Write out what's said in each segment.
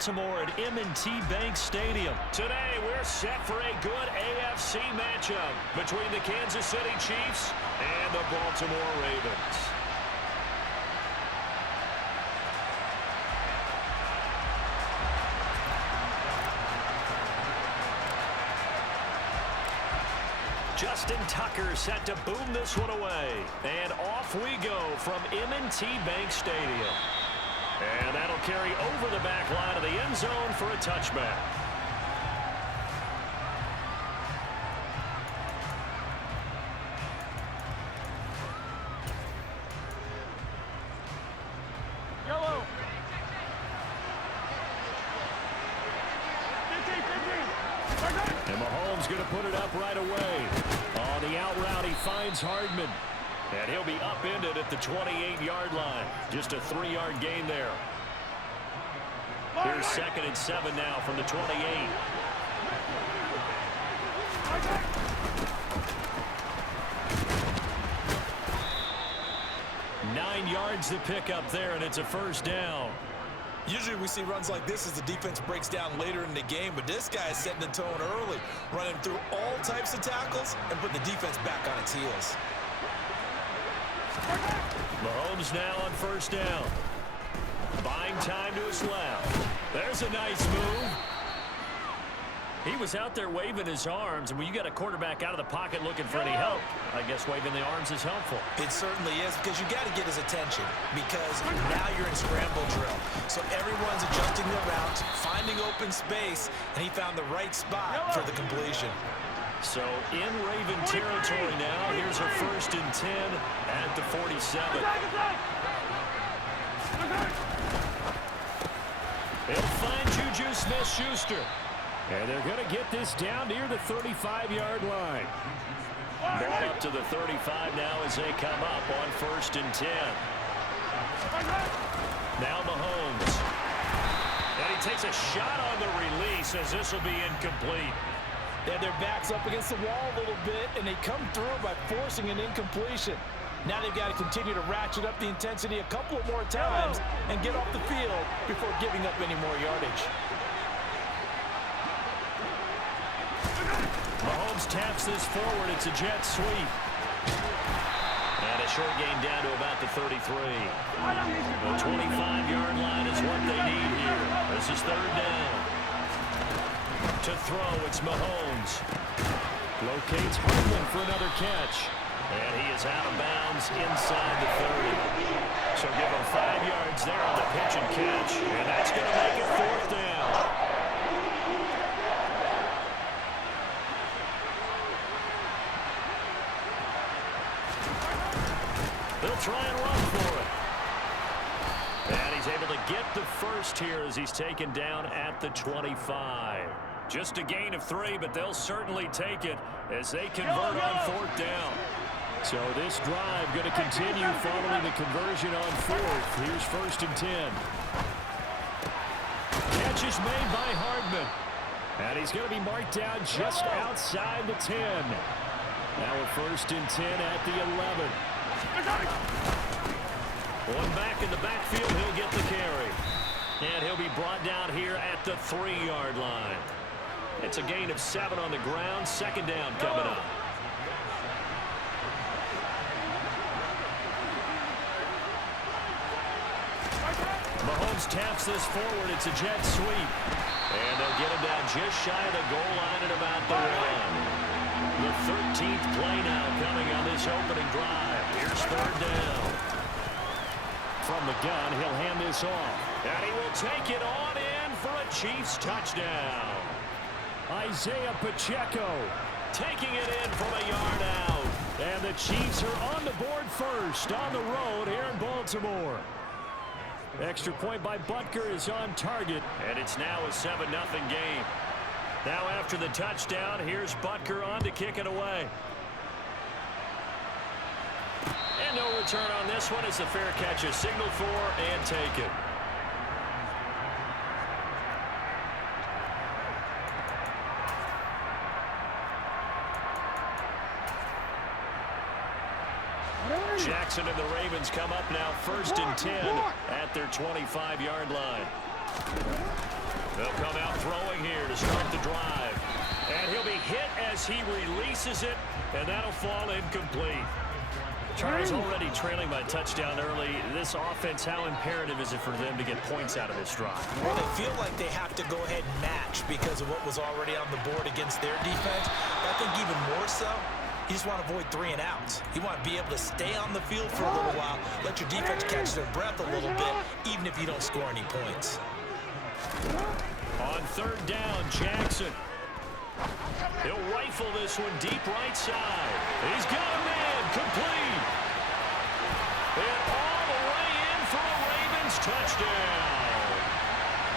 Baltimore at M&T Bank Stadium. Today, we're set for a good AFC matchup between the Kansas City Chiefs and the Baltimore Ravens. Justin Tucker set to boom this one away. And off we go from M&T Bank Stadium. And that'll carry over the back line of the end zone for a touchback. Yellow. 15. And Mahomes going to put it up right away. On the out route, he finds Hardman. And he'll be upended at the 28-yard line. Just a 3-yard gain there. Here's 2nd and 7 now from the 28. 9 yards to pick up there, and it's a first down. Usually we see runs like this as the defense breaks down later in the game, but this guy is setting the tone early, running through all types of tackles and putting the defense back on its heels. Mahomes now on first down. Buying time to his left. There's a nice move. He was out there waving his arms, and when you got a quarterback out of the pocket looking for any help, I guess waving the arms is helpful. It certainly is, because you got to get his attention, because now you're in scramble drill. So everyone's adjusting their routes, finding open space, and he found the right spot for the completion. So in Raven territory now, here's a 1st and 10 at the 47. They'll find Juju Smith-Schuster. And they're going to get this down near the 35-yard line. Ball up to the 35 now as they come up on 1st and 10. Now Mahomes. And he takes a shot on the release as this will be incomplete. They had their backs up against the wall a little bit, and they come through by forcing an incompletion. Now they've got to continue to ratchet up the intensity a couple of more times and get off the field before giving up any more yardage. Mahomes taps this forward. It's a jet sweep. And a short gain down to about the 33. The 25-yard line is what they need here. This is 3rd down. To throw, it's Mahomes. Locates Hardman for another catch. And he is out of bounds inside the 30. So give him 5 yards there on the pitch and catch. And that's going to make it 4th down. They'll try and run for it. And he's able to get the first here as he's taken down at the 25. Just a gain of 3, but they'll certainly take it as they convert on 4th down. So this drive going to continue following the conversion on 4th. Here's 1st and 10. Catch is made by Hardman. And he's going to be marked down just outside the 10. Now a 1st and 10 at the 11. One back in the backfield, he'll get the carry. And he'll be brought down here at the 3-yard line. It's a gain of 7 on the ground. 2nd down coming up. Mahomes taps this forward. It's a jet sweep. And they'll get him down just shy of the goal line at about the 1. The 13th play now coming on this opening drive. Here's 3rd down. From the gun, he'll hand this off. And he will take it on in for a Chiefs touchdown. Isaiah Pacheco taking it in from a yard out. And the Chiefs are on the board first on the road here in Baltimore. Extra point by Butker is on target. And it's now a 7-0 game. Now after the touchdown, here's Butker on to kick it away. And no return on this one as the fair catch is signaled for and taken. Jackson and the Ravens come up now 1st and 10 at their 25-yard line. They'll come out throwing here to start the drive. And he'll be hit as he releases it, and that'll fall incomplete. Charles, already trailing by touchdown early. This offense, how imperative is it for them to get points out of this drive? Well, they feel like they have to go ahead and match because of what was already on the board against their defense. But I think even more so, you just want to avoid 3 and outs. You want to be able to stay on the field for a little while, let your defense catch their breath a little bit, even if you don't score any points. On 3rd down, Jackson. He'll rifle this one deep right side. He's got a man, complete. And all the way in for a Ravens touchdown.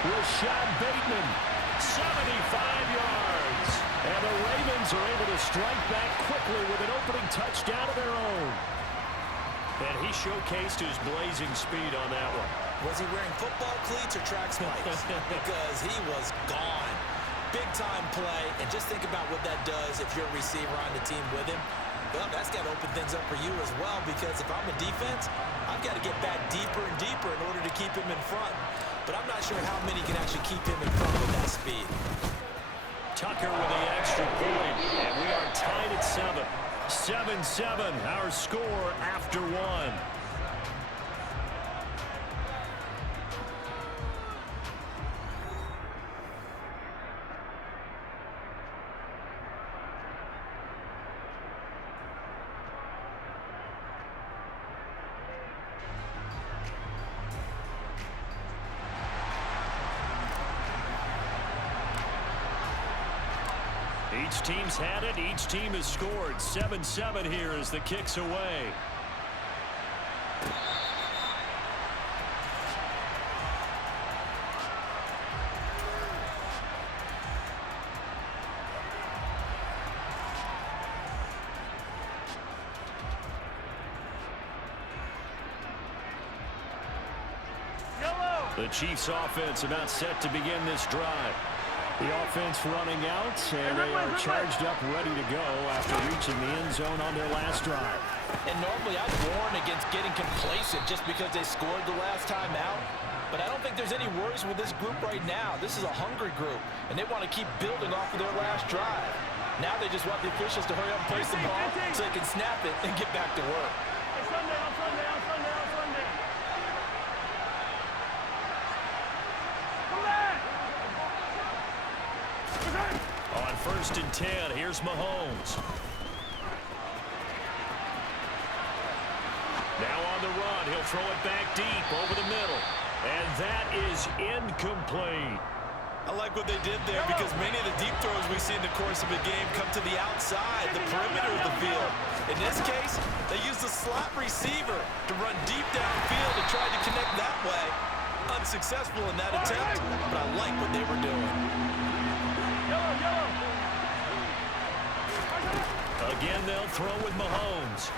Rashad Bateman, 75 yards. And the Ravens are able to strike back quickly with an opening touchdown of their own. And he showcased his blazing speed on that one. Was he wearing football cleats or track spikes? Because he was gone. Big-time play, and just think about what that does if you're a receiver on the team with him. Well, that's got to open things up for you as well, because if I'm a defense, I've got to get back deeper and deeper in order to keep him in front. But I'm not sure how many can actually keep him in front with that speed. Tucker with the extra point, and we are tied at 7. 7-7, our score after 1. Each team's had it. Each team has scored. 7-7 here as the kick's away. The Chiefs offense about set to begin this drive. The offense running out, and they are charged up, ready to go after reaching the end zone on their last drive. And normally I'd warn against getting complacent just because they scored the last time out. But I don't think there's any worries with this group right now. This is a hungry group, and they want to keep building off of their last drive. Now they just want the officials to hurry up and place the ball so they can snap it and get back to work. On 1st and 10, here's Mahomes. Now on the run, he'll throw it back deep over the middle. And that is incomplete. I like what they did there because many of the deep throws we see in the course of a game come to the outside, the perimeter of the field. In this case, they used the slot receiver to run deep downfield and tried to connect that way. Unsuccessful in that attempt, but I like what they were doing. Again, they'll throw with Mahomes.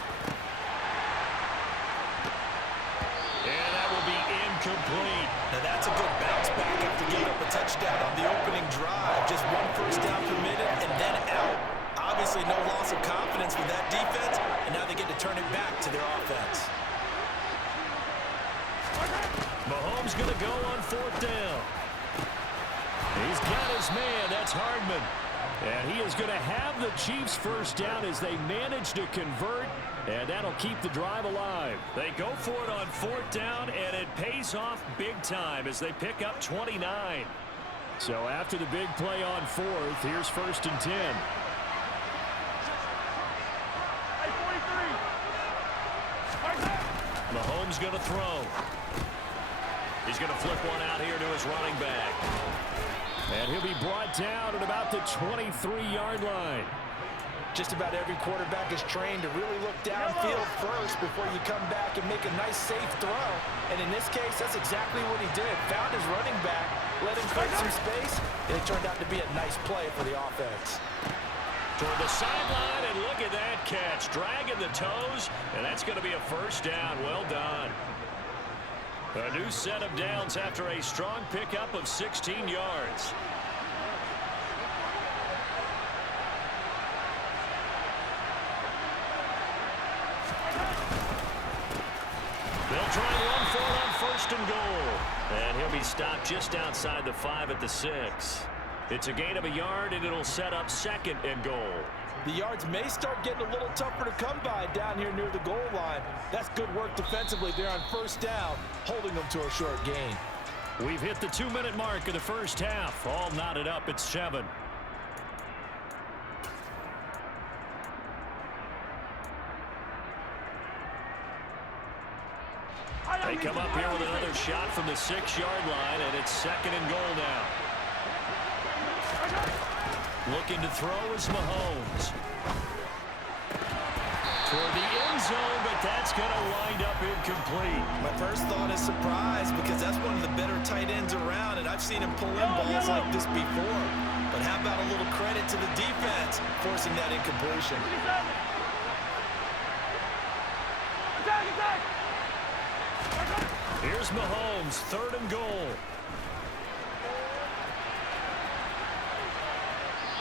And that will be incomplete. Now that's a good bounce back after giving up a touchdown on the opening drive. Just 1 first down permitted and then out. Obviously no loss of confidence with that defense, and now they get to turn it back to their offense. Mahomes going to go on 4th down. He's got his man. That's Hardman. And he is going to have the Chiefs first down as they manage to convert, and that'll keep the drive alive. They go for it on 4th down, and it pays off big time as they pick up 29. So after the big play on 4th, here's 1st and 10. Mahomes going to throw. He's going to flip one out here to his running back. And he'll be brought down at about the 23-yard line. Just about every quarterback is trained to really look downfield first before you come back and make a nice, safe throw. And in this case, that's exactly what he did. Found his running back, let him create some space, and it turned out to be a nice play for the offense. Toward the sideline, and look at that catch. Dragging the toes, and that's going to be a first down. Well done. A new set of downs after a strong pickup of 16 yards. They'll try one for it on 1st and goal. And he'll be stopped just outside the 5 at the 6. It's a gain of a yard, and it'll set up 2nd and goal. The yards may start getting a little tougher to come by down here near the goal line. That's good work defensively there on 1st down, holding them to a short gain. We've hit the 2-minute mark of the first half. All knotted up at 7. They come up here with another shot from the 6-yard line, and it's 2nd and goal now. Looking to throw is Mahomes. Toward the end zone, but that's going to wind up incomplete. My first thought is surprise, because that's one of the better tight ends around, and I've seen him pull in balls like this before. But how about a little credit to the defense forcing that incompletion? Here's Mahomes, 3rd and goal.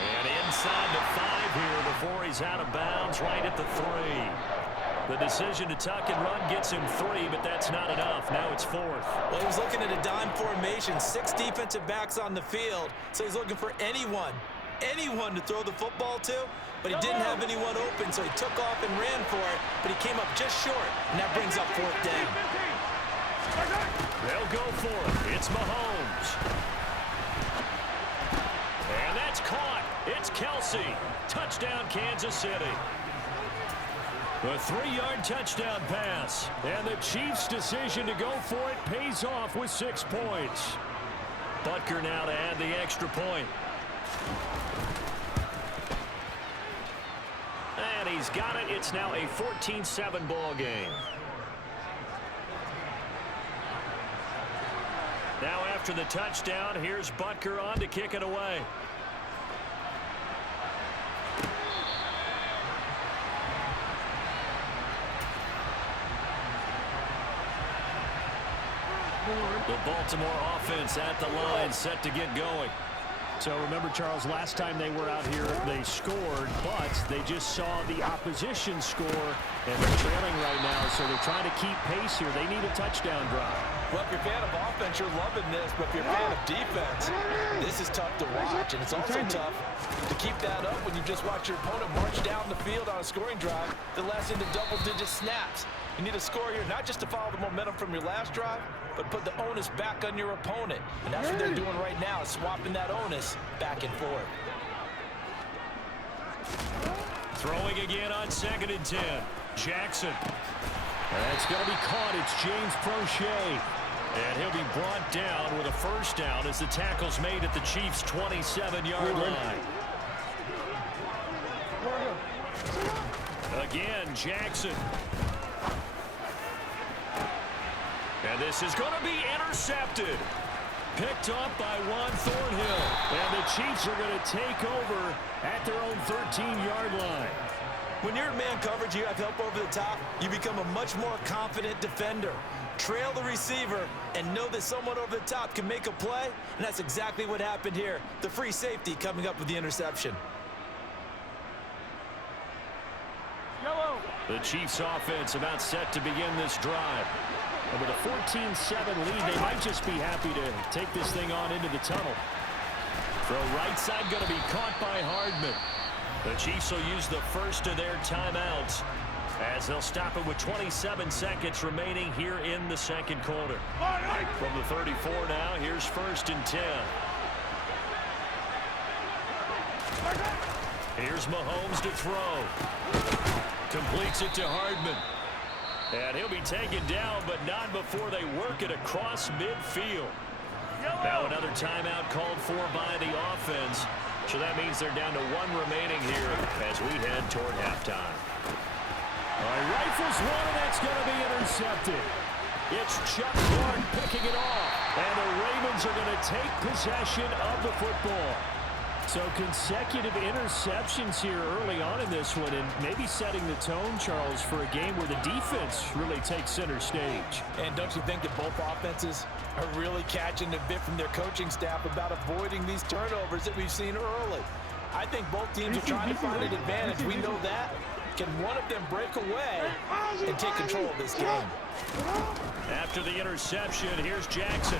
And inside the 5 here before he's out of bounds, right at the 3. The decision to tuck and run gets him 3, but that's not enough. Now it's 4th. Well, he was looking at a dime formation, 6 defensive backs on the field, so he's looking for anyone to throw the football to, but he didn't have anyone open, so he took off and ran for it, but he came up just short, and that brings up 4th down. They'll go for it. It's Mahomes. And that's caught. It's Kelsey. Touchdown, Kansas City. A 3-yard touchdown pass. And the Chiefs' decision to go for it pays off with 6 points. Butker now to add the extra point. And he's got it. It's now a 14-7 ball game. Now after the touchdown, here's Butker on to kick it away. The Baltimore offense at the line, set to get going. So remember, Charles, last time they were out here, they scored, but they just saw the opposition score, and they're trailing right now, so they're trying to keep pace here. They need a touchdown drive. Well, if you're a fan of offense, you're loving this, but if you're a fan of defense, this is tough to watch, and it's also tough to keep that up when you just watch your opponent march down the field on a scoring drive that lasts into double-digit snaps. You need a score here, not just to follow the momentum from your last drive, but put the onus back on your opponent. And that's what they're doing right now, swapping that onus back and forth. Throwing again on 2nd and 10. Jackson. That's going to be caught. It's James Prochet. And he'll be brought down with a 1st down as the tackle's made at the Chiefs' 27-yard line. Again, Jackson. And this is going to be intercepted. Picked up by Juan Thornhill. And the Chiefs are going to take over at their own 13-yard line. When you're in man coverage, you have help over the top, you become a much more confident defender. Trail the receiver and know that someone over the top can make a play, and that's exactly what happened here. The free safety coming up with the interception. Yellow. The Chiefs offense about set to begin this drive. And with a 14-7 lead, they might just be happy to take this thing on into the tunnel. Throw right side going to be caught by Hardman. The Chiefs will use the first of their timeouts as they'll stop it with 27 seconds remaining here in the 2nd quarter. From the 34 now, here's 1st and 10. Here's Mahomes to throw. Completes it to Hardman. And he'll be taken down, but not before they work it across midfield. Now another timeout called for by the offense. So that means they're down to 1 remaining here as we head toward halftime. All right, rifles one, and that's going to be intercepted. It's Chuck Clark picking it off. And the Ravens are going to take possession of the football. So consecutive interceptions here early on in this one, and maybe setting the tone, Charles, for a game where the defense really takes center stage. And don't you think that both offenses are really catching a bit from their coaching staff about avoiding these turnovers that we've seen early? I think both teams are trying to find an advantage. We know that. Can one of them break away and take control of this game? After the interception, here's Jackson.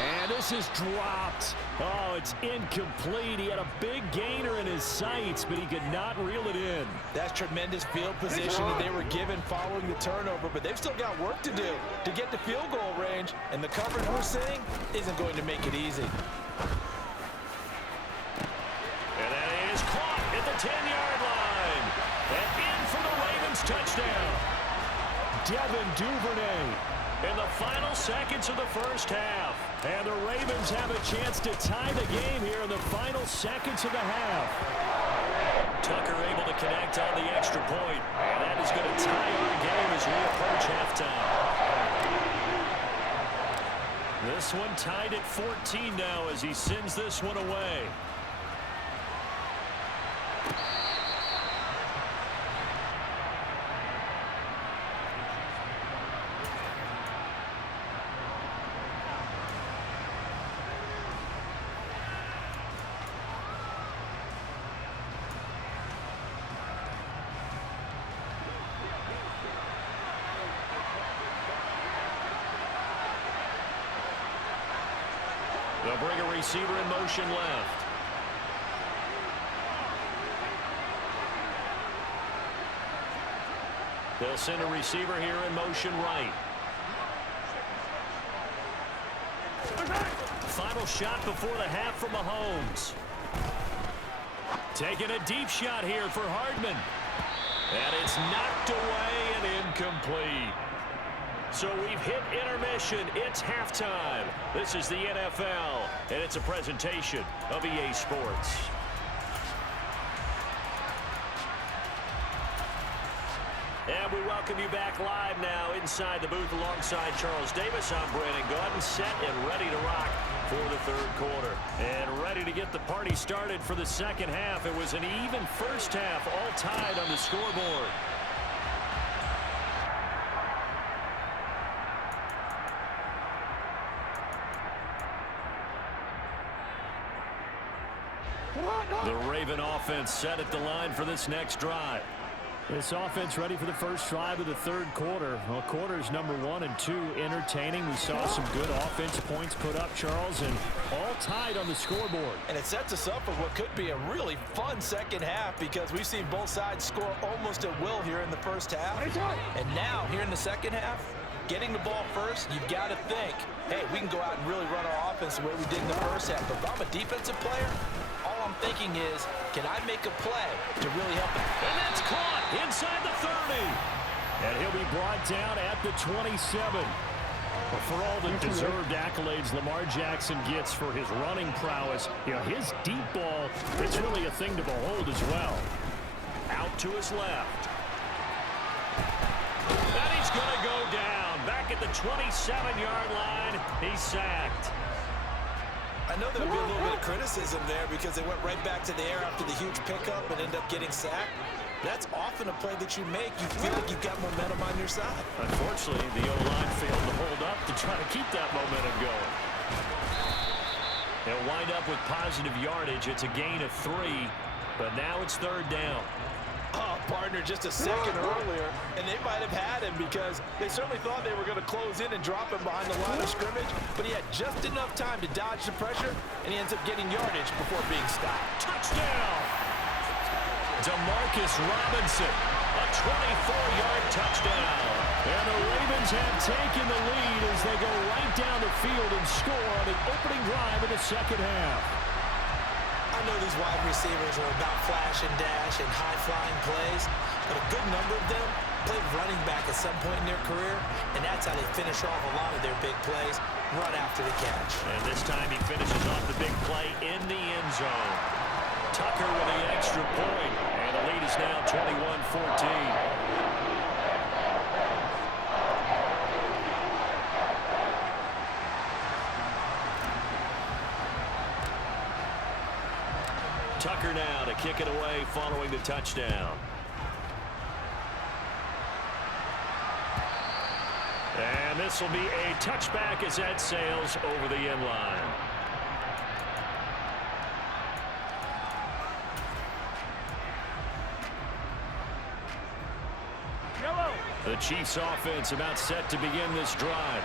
And this is dropped. Oh, it's incomplete. He had a big gainer in his sights, but he could not reel it in. That's tremendous field position that they were given following the turnover, but they've still got work to do to get to field goal range, and the coverage we're seeing isn't going to make it easy. And that is caught at the 10-yard line. And in for the Ravens touchdown. Devin Duvernay. In the final seconds of the first half. And the Ravens have a chance to tie the game here in the final seconds of the half. Tucker able to connect on the extra point. And that is going to tie our game as we approach halftime. This one tied at 14 now as he sends this one away. They'll bring a receiver in motion left. They'll send a receiver here in motion right. Final shot before the half from Mahomes. Taking a deep shot here for Hardman. And it's knocked away and incomplete. So we've hit intermission. It's halftime. This is the NFL, and it's a presentation of EA Sports. And we welcome you back live now inside the booth alongside Charles Davis. I'm Brandon Gaudin, set and ready to rock for the third quarter. And ready to get the party started for the second half. It was an even first half, all tied on the scoreboard. The Raven offense set at the line for this next drive. This offense ready for the first drive of the third quarter. Well, quarters number 1 and 2 entertaining. We saw some good offense points put up, Charles, and all tied on the scoreboard. And it sets us up for what could be a really fun second half because we've seen both sides score almost at will here in the first half. And now, here in the second half, getting the ball first, you've got to think, hey, we can go out and really run our offense the way we did in the first half. But if I'm a defensive player, all I'm thinking is, can I make a play to really help them? And that's caught inside the 30. And he'll be brought down at the 27. But for all the deserved accolades Lamar Jackson gets for his running prowess, you know, his deep ball, it's really a thing to behold as well. Out to his left. And he's going to go down. Back at the 27-yard line, he's sacked. I know there'll be a little bit of criticism there because they went right back to the air after the huge pickup and ended up getting sacked. That's often a play that you make. You feel like you've got momentum on your side. Unfortunately, the O-line failed to hold up to try to keep that momentum going. They'll wind up with positive yardage. It's a gain of 3, but now it's third down. Oh, partner, just a second earlier, and they might have had him because they certainly thought they were going to close in and drop him behind the line of scrimmage, but he had just enough time to dodge the pressure, and he ends up getting yardage before being stopped. Touchdown! Demarcus Robinson, a 24-yard touchdown. And the Ravens have taken the lead as they go right down the field and score on the opening drive of the second half. I know these wide receivers are about flash and dash and high-flying plays, but a good number of them played running back at some point in their career, and that's how they finish off a lot of their big plays, run after the catch. And this time he finishes off the big play in the end zone. Tucker with the extra point, and the lead is now 21-14. Tucker now to kick it away following the touchdown. And this will be a touchback as that sails over the end line. The Chiefs offense about set to begin this drive.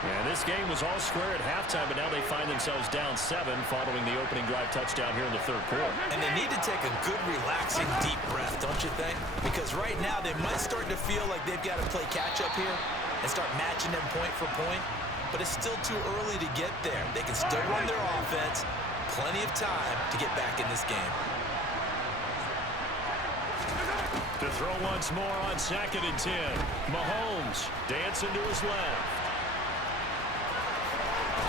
And this game was all square at halftime, but now they find themselves down 7 following the opening drive touchdown here in the third quarter. And they need to take a good, relaxing, deep breath, don't you think? Because right now they might start to feel like they've got to play catch-up here and start matching them point for point. But it's still too early to get there. They can still run their offense. Plenty of time to get back in this game. To throw once more on 2nd and 10. Mahomes dancing to his left.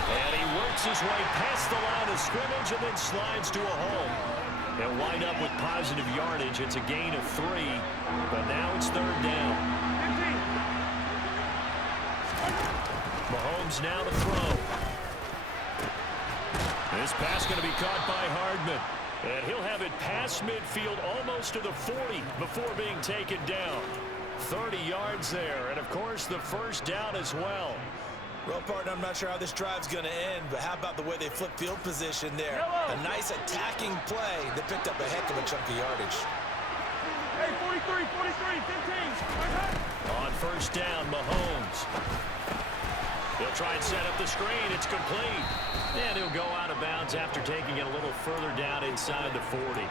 And he works his way past the line of scrimmage and then slides to a home. They'll wind up with positive yardage. It's a gain of 3, but now it's 3rd down. Mahomes now to throw. This pass going to be caught by Hardman. And he'll have it past midfield almost to the 40 before being taken down. 30 yards there, and of course the first down as well. Well, partner, I'm not sure how this drive's going to end, but how about the way they flip field position there? A nice attacking play that picked up a heck of a chunk of yardage. Hey, 43, 15. On first down, Mahomes. He'll try and set up the screen. It's complete. And he'll go out of bounds after taking it a little further down inside the 40.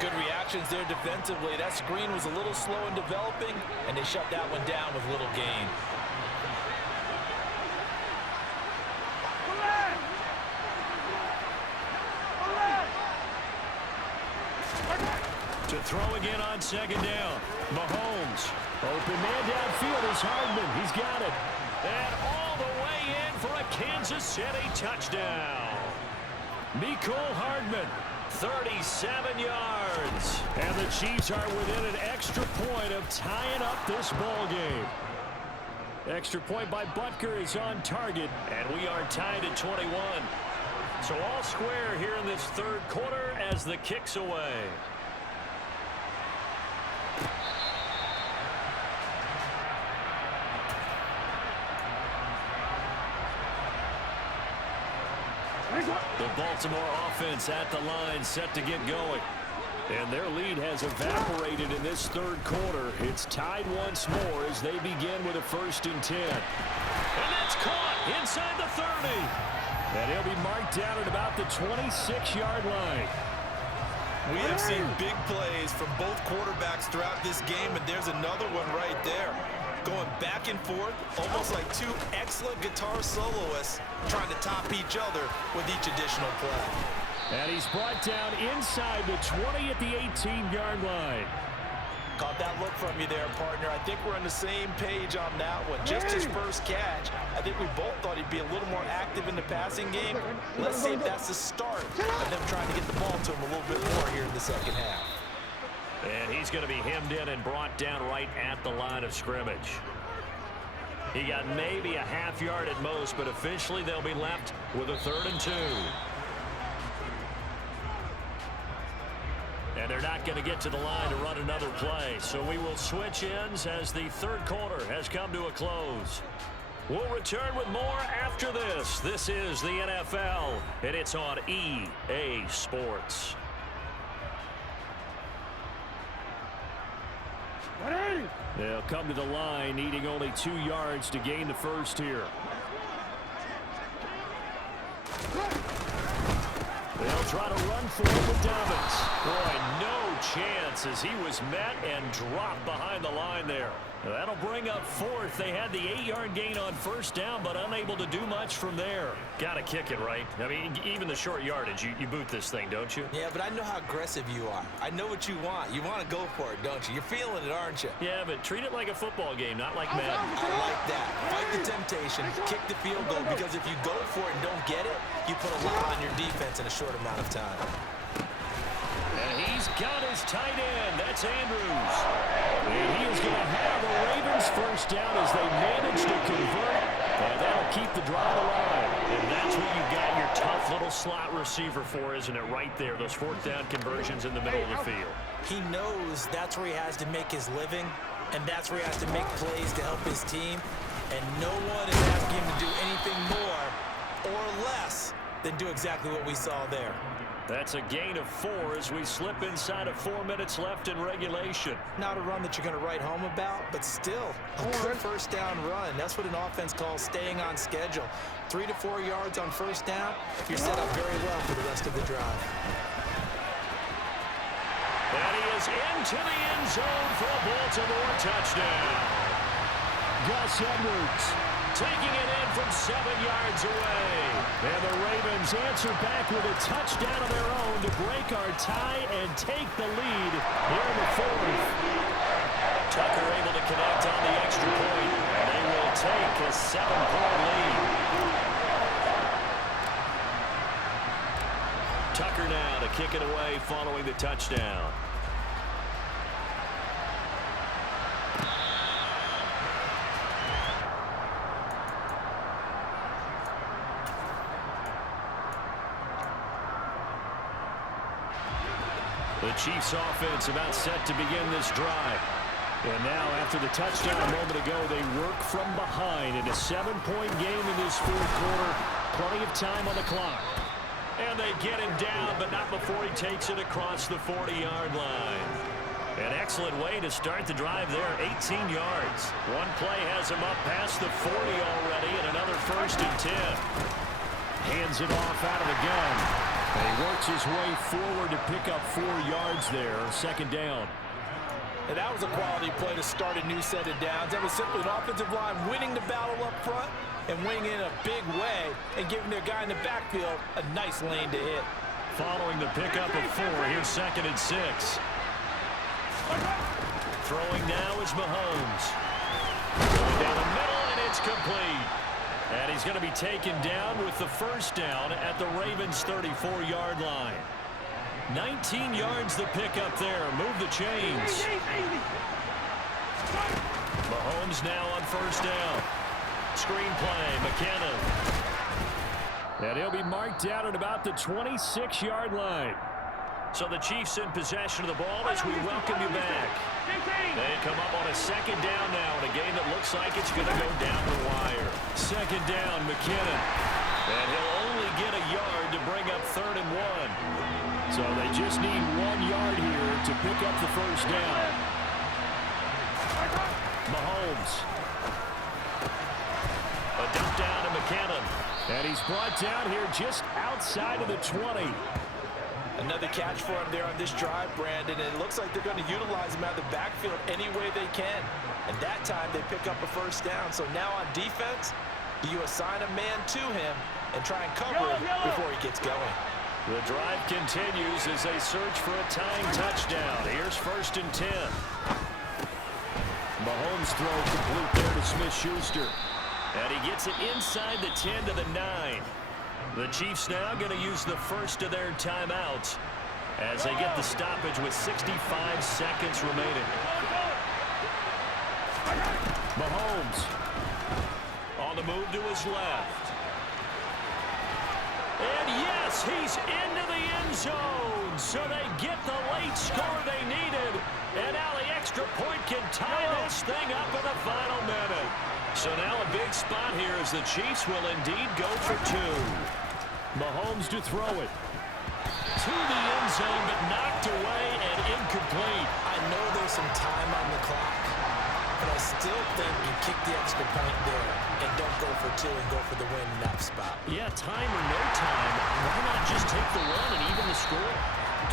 Good reactions there defensively. That screen was a little slow in developing, and they shut that one down with little gain. To throw again on 2nd down. Mahomes. Open man downfield is Hardman. He's got it. And all the way in for a Kansas City touchdown. Mecole Hardman, 37 yards. And the Chiefs are within an extra point of tying up this ball game. Extra point by Butker is on target. And we are tied at 21. So all square here in this third quarter as the kick's away. The Baltimore offense at the line set to get going. And their lead has evaporated in this third quarter. It's tied once more as they begin with a 1st and 10. And that's caught inside the 30. And he'll be marked down at about the 26-yard line. We have seen big plays from both quarterbacks throughout this game, and there's another one right there. Going back and forth, almost like two excellent guitar soloists trying to top each other with each additional play. And he's brought down inside the 20 at the 18-yard line. Caught that look from you there, partner. I think we're on the same page on that one. Just his first catch. I think we both thought he'd be a little more active in the passing game. Let's see if that's the start of them trying to get the ball to him a little bit more here in the second half. And he's going to be hemmed in and brought down right at the line of scrimmage. He got maybe a half yard at most, but officially they'll be left with a 3rd and 2. And they're not going to get to the line to run another play. So we will switch ends as the third quarter has come to a close. We'll return with more after this. This is the NFL, and it's on EA Sports. They'll come to the line, needing only 2 yards to gain the first here. They'll try to run for it with Dobbins. Boy, no chance as he was met and dropped behind the line there. That'll bring up 4th. They had the 8-yard gain on first down, but unable to do much from there. Got to kick it, right? I mean, even the short yardage, you boot this thing, don't you? Yeah, but I know how aggressive you are. I know what you want. You want to go for it, don't you? You're feeling it, aren't you? Yeah, but treat it like a football game, not like Madden. I like that. Fight the temptation. Kick the field goal, because if you go for it and don't get it, you put a lot on your defense in a short amount of time. And he's got his tight end. That's Andrews. And he is going to have the Ravens first down as they manage to convert. And that'll keep the drive alive. And that's what you've got your tough little slot receiver for, isn't it? Right there, those 4th down conversions in the middle of the field. He knows that's where he has to make his living, and that's where he has to make plays to help his team. And no one is asking him to do anything more or less than do exactly what we saw there. That's a gain of 4 as we slip inside of 4 minutes left in regulation. Not a run that you're going to write home about, but still a good first down run. That's what an offense calls staying on schedule. 3 to 4 yards on first down, you're set up very well for the rest of the drive. And he is into the end zone for a Baltimore touchdown. Gus Edwards taking it in from 7 yards away. And the Ravens answer back with a touchdown of their own to break our tie and take the lead here in the fourth. Tucker able to connect on the extra point, and they will take a 7-point lead. Tucker now to kick it away following the touchdown. The Chiefs offense about set to begin this drive. And now after the touchdown a moment ago, they work from behind in a 7-point game in this fourth quarter. Plenty of time on the clock. And they get him down, but not before he takes it across the 40-yard line. An excellent way to start the drive there, 18 yards. One play has him up past the 40 already, and another 1st and 10. Hands it off out of the gun. And he works his way forward to pick up 4 yards there, 2nd down. And that was a quality play to start a new set of downs. That was simply an offensive line winning the battle up front and winning in a big way and giving their guy in the backfield a nice lane to hit. Following the pickup of 4, here's 2nd and 6. Throwing now is Mahomes. Going down the middle, and it's complete. And he's going to be taken down with the 1st down at the Ravens' 34-yard line. 19 yards the pickup there. Move the chains. Mahomes now on 1st down. Screen play, McKinnon. And he'll be marked down at about the 26-yard line. So the Chiefs in possession of the ball as we welcome you back. They come up on a 2nd down now in a game that looks like it's going to go down the wire. 2nd down, McKinnon. And he'll only get a yard to bring up 3rd and 1. So they just need 1 yard here to pick up the 1st down. Mahomes. A dump down to McKinnon. And he's brought down here just outside of the 20. Another catch for him there on this drive, Brandon. And it looks like they're going to utilize him out of the backfield any way they can. And that time they pick up a 1st down. So now on defense, do you assign a man to him and try and cover him before he gets going? The drive continues as they search for a tying touchdown. Here's 1st and 10. Mahomes throw complete there to Smith-Schuster. And he gets it inside the 10 to the 9. The Chiefs now going to use the first of their timeouts as they get the stoppage with 65 seconds remaining. Mahomes on the move to his left. And yes, he's into the end zone. So they get the late score they needed. And now the extra point can tie this thing up in the final minute. So now a big spot here as the Chiefs will indeed go for 2. Mahomes to throw it. To the end zone, but knocked away and incomplete. I know there's some time on the clock, but I still think you kick the extra point there and don't go for 2 and go for the win in that spot. Yeah, time or no time, why not just take the run and even the score?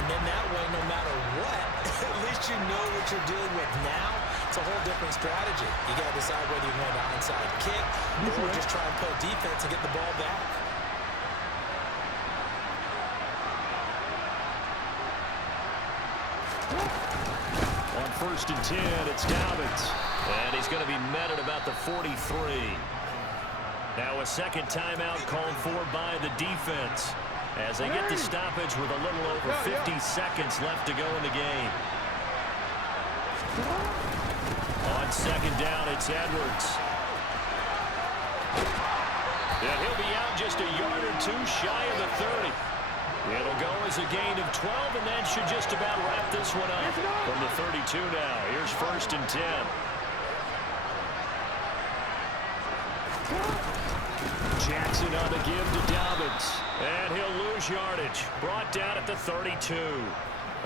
And then that way, no matter what, at least you know what you're dealing with now. It's a whole different strategy. You got to decide whether you're going to onside kick or just try and play defense and get the ball back. On 1st and 10, it's Dobbins. And he's going to be met at about the 43. Now a second timeout called for by the defense as they get the stoppage with a little over 50 seconds left to go in the game. On 2nd down, it's Edwards. And he'll be out just a yard or 2 shy of the 30. It'll go as a gain of 12, and that should just about wrap this one up. From the 32 now, here's 1st and 10. Jackson on the give to Dobbins. And he'll lose lose yardage. Brought down at the 32.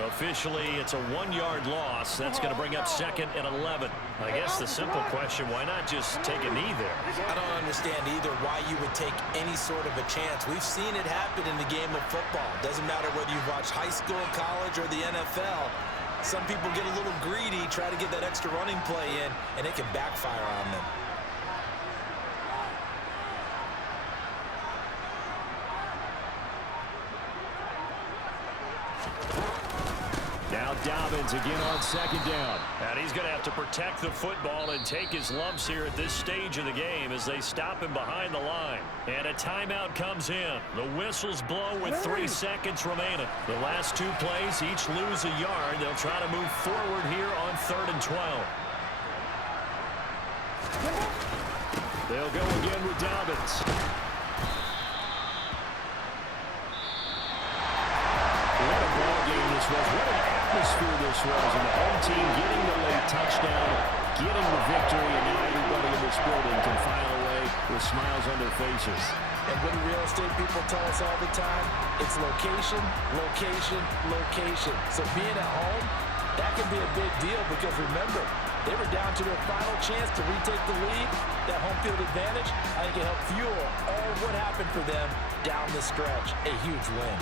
Officially, it's a 1-yard loss. That's going to bring up 2nd and 11. I guess the simple question, why not just take a knee there? I don't understand either why you would take any sort of a chance. We've seen it happen in the game of football. Doesn't matter whether you've watched high school, college, or the NFL. Some people get a little greedy, try to get that extra running play in, and it can backfire on them. Now Dobbins again on 2nd down. And he's going to have to protect the football and take his lumps here at this stage of the game as they stop him behind the line. And a timeout comes in. The whistles blow with 3 seconds remaining. The last 2 plays, each lose a yard. They'll try to move forward here on 3rd and 12. They'll go again with Dobbins. What a ball game this was. What an atmosphere this was. And the home team getting the late touchdown, getting the victory, and now everybody in this building can file away with smiles on their faces. And what do real estate people tell us all the time? It's location, location, location. So being at home, that can be a big deal because remember, they were down to their final chance to retake the lead. That home field advantage, I think it helped fuel all of what happened for them down the stretch. A huge win.